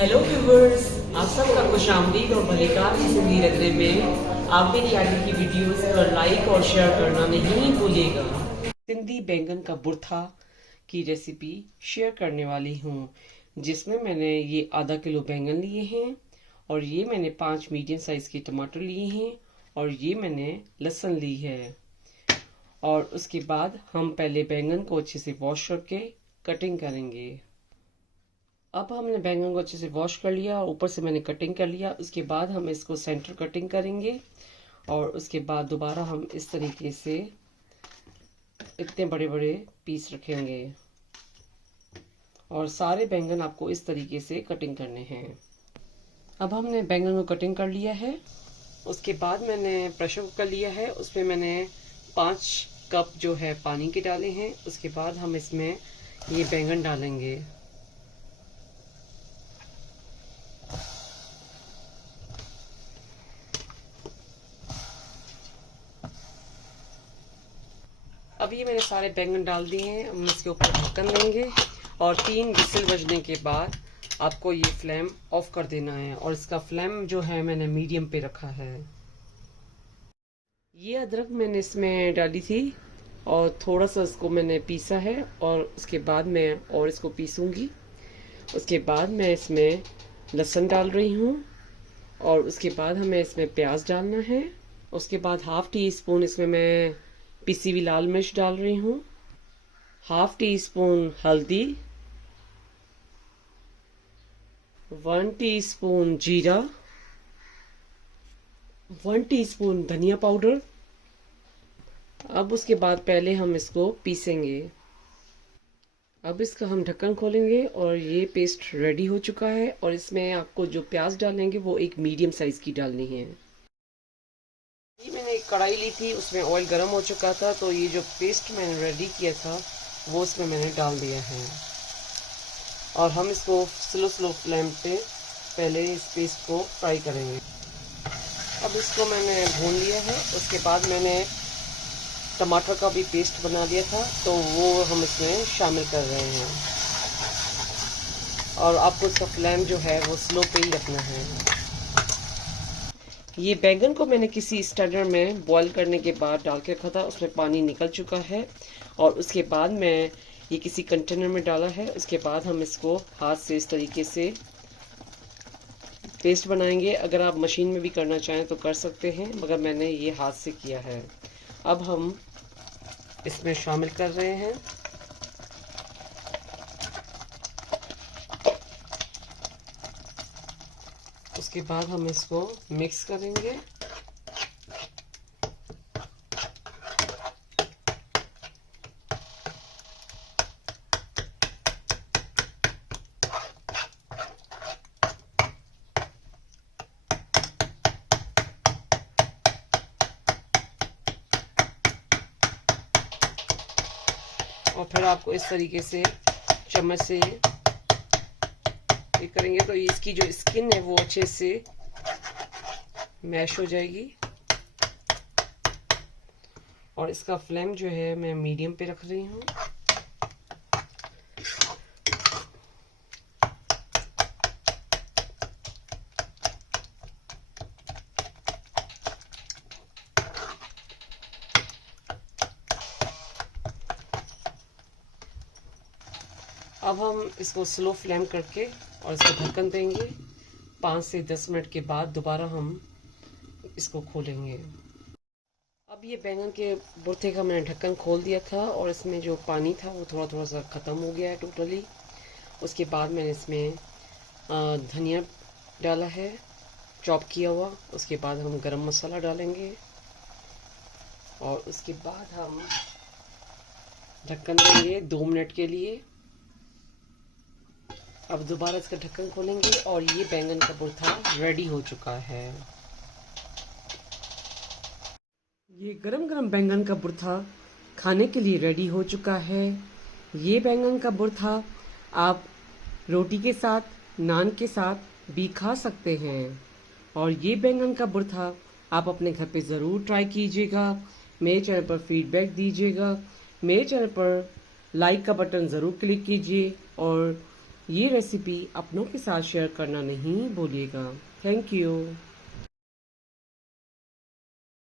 Hello viewers, आप सबका खुशामदीद और भलीकार की जिंदगी रखने में आप मेरी आगे की वीडियोस पर लाइक और शेयर करना नहीं भूलिएगा। सिंधी बैंगन का भुर्ता की रेसिपी शेयर करने वाली हूँ, जिसमें मैंने ये आधा किलो बैंगन लिए हैं और ये मैंने 5 मीडियम साइज के टमाटर लिए हैं और ये मैंने लहसुन ली है। और उसके बाद हम पहले बैंगन को अच्छे से वॉश करके कटिंग करेंगे। अब हमने बैंगन को अच्छे से वॉश कर लिया और ऊपर से मैंने कटिंग कर लिया। उसके बाद हम इसको सेंटर कटिंग करेंगे और उसके बाद दोबारा हम इस तरीके से इतने बड़े बड़े पीस रखेंगे और सारे बैंगन आपको इस तरीके से कटिंग करने हैं। अब हमने बैंगन को कटिंग कर लिया है। उसके बाद मैंने प्रेशर कुकर लिया है, उसमें मैंने 5 कप जो है पानी के डाले हैं। उसके बाद हम इसमें ये बैंगन डालेंगे। अब ये मैंने सारे बैंगन डाल दिए हैं। हम इसके ऊपर ढक्कन देंगे और 3 विसिल बजने के बाद आपको ये फ्लेम ऑफ कर देना है और इसका फ्लेम जो है मैंने मीडियम पे रखा है। ये अदरक मैंने इसमें डाली थी और थोड़ा सा इसको मैंने पीसा है और उसके बाद मैं और इसको पीसूंगी। उसके बाद मैं इसमें लहसुन डाल रही हूँ और उसके बाद हमें इसमें प्याज डालना है। उसके बाद हाफ टी स्पून इसमें मैं पिसी हुई लाल मिर्च डाल रही हूँ, हाफ टी स्पून हल्दी, 1 टीस्पून जीरा, 1 टीस्पून धनिया पाउडर। अब उसके बाद पहले हम इसको पीसेंगे। अब इसका हम ढक्कन खोलेंगे और ये पेस्ट रेडी हो चुका है और इसमें आपको जो प्याज डालेंगे वो एक मीडियम साइज की डालनी है। ये मैंने एक कढ़ाई ली थी, उसमें ऑयल गर्म हो चुका था तो ये जो पेस्ट मैंने रेडी किया था वो इसमें मैंने डाल दिया है और हम इसको स्लो फ्लेम पे पहले इस पेस्ट को फ्राई करेंगे। अब इसको मैंने भून लिया है। उसके बाद मैंने टमाटर का भी पेस्ट बना लिया था तो वो हम इसमें शामिल कर रहे हैं और आपको इसका फ्लेम जो है वो स्लो पे ही रखना है। ये बैंगन को मैंने किसी स्टैंडर में बॉईल करने के बाद डाल के रखा था, उसमें पानी निकल चुका है और उसके बाद मैं ये किसी कंटेनर में डाला है। उसके बाद हम इसको हाथ से इस तरीके से पेस्ट बनाएंगे। अगर आप मशीन में भी करना चाहें तो कर सकते हैं, मगर मैंने ये हाथ से किया है। अब हम इसमें शामिल कर रहे हैं। उसके बाद हम इसको मिक्स करेंगे। और फिर आपको इस तरीके से चम्मच से ये करेंगे तो इसकी जो स्किन है वो अच्छे से मैश हो जाएगी और इसका फ्लेम जो है मैं मीडियम पे रख रही हूँ। अब हम इसको स्लो फ्लेम करके और इसको ढक्कन देंगे। 5 से 10 मिनट के बाद दोबारा हम इसको खोलेंगे। अब ये बैंगन के भुर्ते का मैंने ढक्कन खोल दिया था और इसमें जो पानी था वो थोड़ा थोड़ा सा ख़त्म हो गया है टोटली। उसके बाद मैंने इसमें धनिया डाला है चॉप किया हुआ। उसके बाद हम गरम मसाला डालेंगे और उसके बाद हम ढक्कन देंगे 2 मिनट के लिए। अब दोबारा इसका ढक्कन खोलेंगे और ये बैंगन का भुर्ता रेडी हो चुका है। ये गरम गरम बैंगन का भुर्ता खाने के लिए रेडी हो चुका है। ये बैंगन का भुर्ता आप रोटी के साथ, नान के साथ भी खा सकते हैं और ये बैंगन का भुर्ता आप अपने घर पे ज़रूर ट्राई कीजिएगा। मेरे चैनल पर फीडबैक दीजिएगा। मेरे चैनल पर लाइक का बटन ज़रूर क्लिक कीजिए और ये रेसिपी अपनों के साथ शेयर करना नहीं भूलिएगा। Thank you.